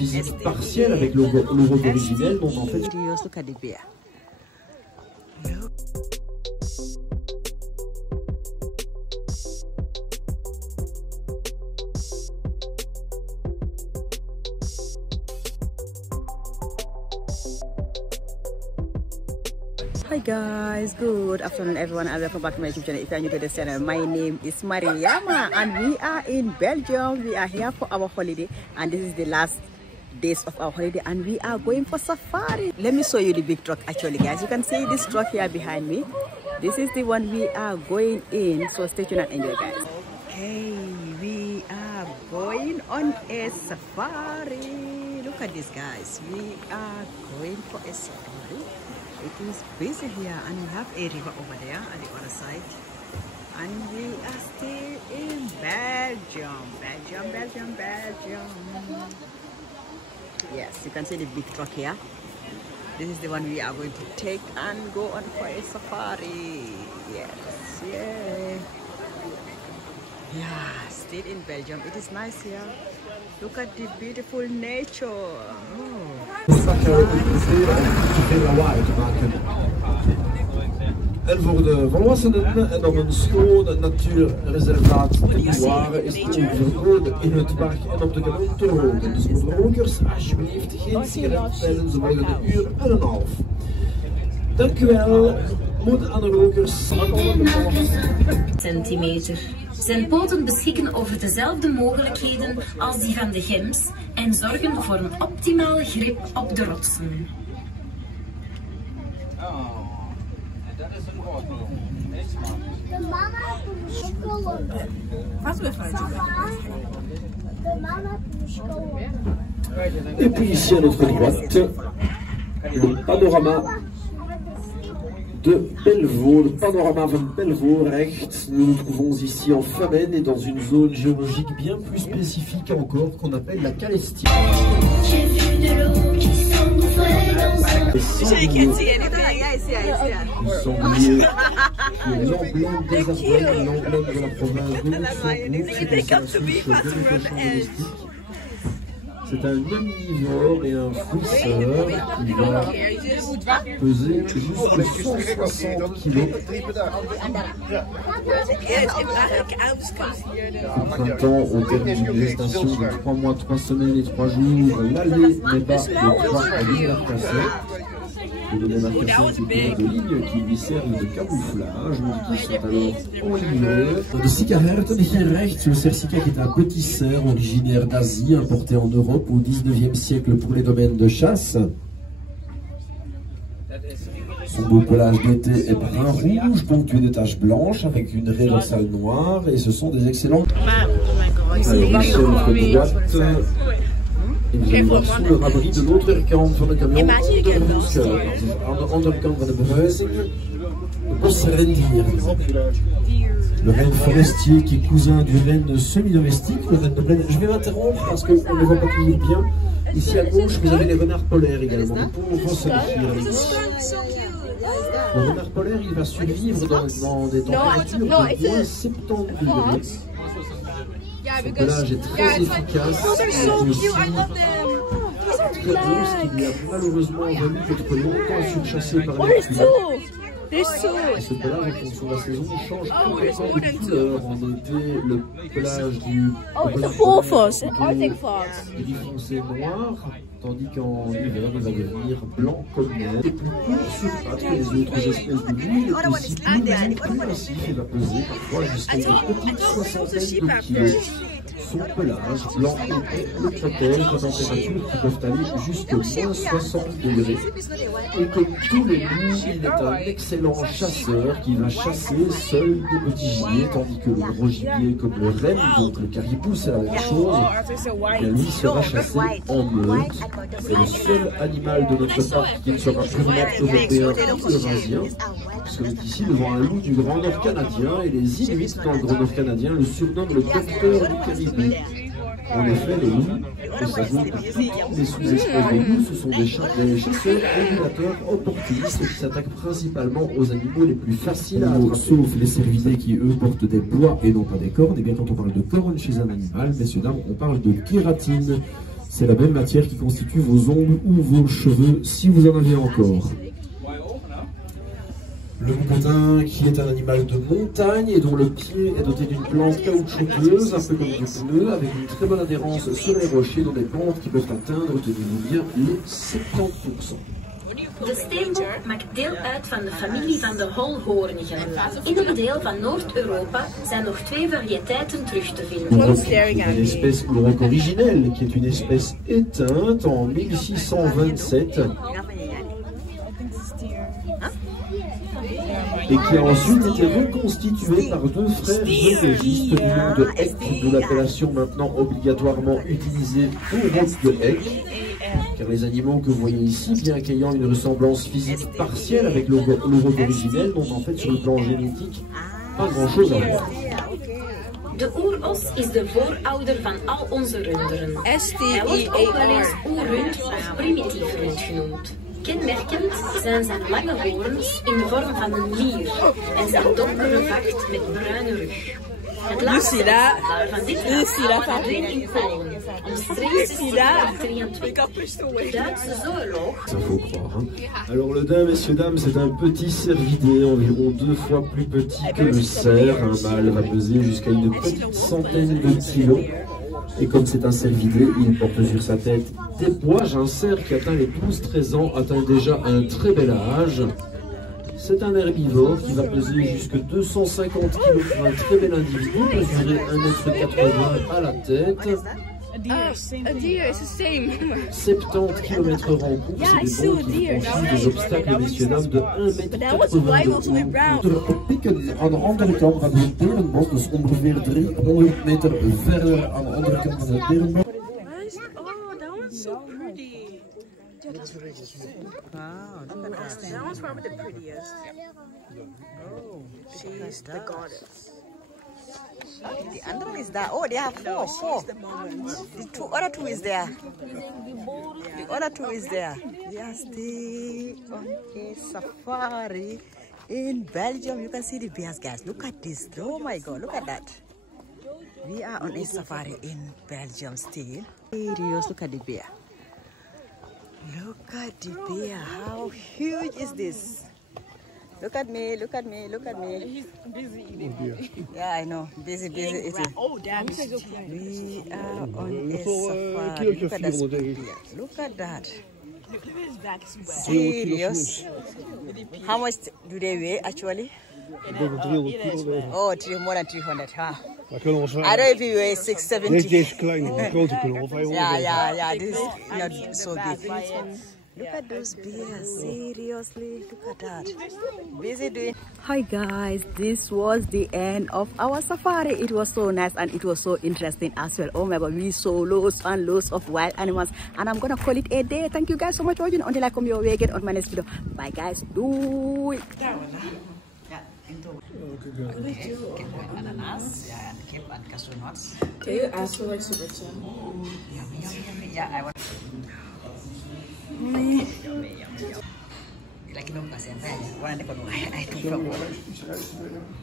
physique partielle avec le rôle originel, donc en fait... Hi guys, good afternoon everyone and welcome back to my YouTube channel. If you are new to this channel, my name is Mariama and we are in Belgium. We are here for our holiday and this is the last days of our holiday and we are going for safari. Let me show you the big truck actually guys. You can see this truck here behind me. This is the one we are going in, so stay tuned and enjoy guys. Okay, we are going on a safari. Look at this guys, we are going for a safari. It is busy here and we have a river over there on the other side and we are still in Belgium. Yes, you can see the big truck here. This is the one we are going to take and go on for a safari. Yes, yeah, still in Belgium. It is nice here. Look at the beautiful nature. Oh. En voor de volwassenen en op een schoon natuurreservaat te bewaren is het verboden in het park en op de grond te roken. Dus voor de rokers, alsjeblieft geen sigaret tijdens de volgende uur en een half. Dank u wel, moed aan de rokers. Centimeter. Zijn poten beschikken over dezelfde mogelijkheden als die van de gems en zorgen voor een optimale grip op de rotsen. Et puis ici à notre droite, le panorama de Belvaux, le panorama van Belvaux rechts. Nous nous trouvons ici en Femmen et dans une zone géologique bien plus spécifique encore qu'on appelle la Calestie. J'ai vu de l'eau qui s'engouffrait dans un... Nous sommes liés sur l'emblème des Ardennes, l'emblème de la province de Luxembourg. C'est un omnivore et un fruisseur qui va peser jusqu'à 160 kg. Au printemps, au terme d'une gestation de 3 mois, 3 semaines et 3 jours, l'allée n'est pas de 3 à 10 démarcations. Et de démarcation de lignes qui lui servent de camouflage, qui sont alors enlivrées. De Sicarette, hier rechts, le cercicac est un petit cerf originaire d'Asie, importé en Europe au 19e siècle pour les domaines de chasse. Son beau pelage d'été est brun-rouge, ponctué de taches blanches, avec une raie dorsale noire, et ce sont des excellents... Alors, ici, à notre droite, et vous allez voir sous le abri de l'Oderkant van de camion de Roeskeulen. Aan de andere kant van de behuizing, le bosrendier. Le renne forestier qui est cousin du renne semi-domestique, le renne de Blaine. Je vais m'interrompre parce qu'on ne voit pas toujours bien. Ici à gauche, vous avez les renards polaires également, les pauvres roseliers. Le renard polaire, il va survivre dans des températures de moins 70 degrés. Son pelage est très efficace, mais aussi très beau, ce qui lui a malheureusement valu d'être longtemps surchassé par les couleurs. Et ce pelage, en fonction de la saison, change complètement de couleur. En été, le pelage du gris foncé noir, tandis qu'en hiver, il va devenir blanc comme neige. Il est plus court sur pattes que les autres espèces de loup, il est aussi plus massif et va peser parfois jusqu'à une petite soixantaine de kilos. Son pelage blanc épais le protège de températures qui peuvent aller jusqu'à moins 60 degrés. Et comme tous les loups, il est un excellent chasseur qui va chasser seul des petits gibiers, tandis que le gros gibier comme le renne, donc le caribou, c'est la même chose, et lui sera chassé en meute. C'est le seul animal de notre parc qui ne sera purement européen ou eurasien, puisque est ici devant un loup du Grand Nord canadien, et les Inuits dans le Grand Nord canadien le surnomment le docteur du caribou. En effet, les loups, et ça joue pour toutes les sous-espèces de loups, ce sont des chasseurs ondulateurs opportunistes qui s'attaquent principalement aux animaux les plus faciles à attraper. Sauf les cervidés qui, eux, portent des poids et non pas des cornes. Et bien, quand on parle de cornes chez un animal, messieurs, dames, on parle de kératine. C'est la même matière qui constitue vos ongles ou vos cheveux si vous en avez encore. Le mougoudin, qui est un animal de montagne et dont le pied est doté d'une plante caoutchouteuse, un peu comme du pneu, avec une très bonne adhérence sur les rochers, dans des pentes qui peuvent atteindre, tenez-vous bien, les 70%. De steenbok maakt deel uit van de familie van de holhoornigen. In het deel van Noord-Europa zijn nog 2 variëteiten terug te vinden. Une espèce Ulroch originelle, qui est une espèce éteinte en 1627. Et qui a ensuite été reconstitué par 2 frères zoologistes du nom de Eck, de l'appellation maintenant obligatoirement utilisée Ulroch de Eck. Car les animaux que vous voyez ici, bien qu'ayant une ressemblance physique partielle avec l'Ulroch originel, n'ont en fait sur le plan génétique pas grand-chose à voir. De oeros is de voorouder van al onze runderen. Hij wordt ook wel eens oerrund of primitief rund genoemd. Kenmerkend zijn zijn lange hoorns in de vorm van een lier en zijn donkere vacht met bruine rug. Het laatste exemplaar van dit verhaal verdween in Polen, omstreeks 1923. De Duitse zooloog. Ça faut croire. Hein. Alors le daim, messieurs, dames, c'est un petit cervidé, environ 2 fois plus petit que le cerf. Un mâle va peser jusqu'à une petite centaine de kilos. Et comme c'est un cervidé, il porte sur sa tête des poids. Un cerf qui atteint les 12-13 ans atteint déjà un très bel âge. C'est un herbivore qui va peser jusqu'à 250 kg pour un très bel individu, mesurer 1,80 m à la tête. 70 km/h en course, c'est des bons qui franchissent des obstacles, messieurs, dames, de 1,80 m. De pieken aan de andere kant van het berenbos, dus ongeveer 300 meter verder aan de andere kant van het berenbos. Wow, look at that. That one's probably the prettiest. Oh, she's the goddess. The other one is that. Oh, they have four. The other two is there. The other two is there. Yes, they on a safari in Belgium. You can see the bears, guys. Look at this. Oh my God, look at that. We are on a safari in Belgium still. Serious, look at the bear. Look at the bear. How huge is this? Look at me, look at me, look at me. He's busy eating. Yeah, I know. Busy eating. Oh, damn. We are on a safari. Look at that bear. Look at that. Look at his back. Serious? How much do they weigh actually? Oh, more than 300. Huh? I don't know if you weigh 670. Deze klein, grote knol. Yeah. This is not so big. Look at those bears. Seriously, look at that. Busy doing. Hi guys, this was the end of our safari. It was so nice and it was so interesting as well. Oh my God, we saw loads and loads of wild animals, and I'm gonna call it a day. Thank you guys so much for watching. Until I come your way again on my next video. Bye guys. Do it. Ananas, yeah, and kip and cashew nuts. Can you ask for like super chin? Yummy. Yeah, I want. Lagi dong pasien saya. Warna depan, I took from.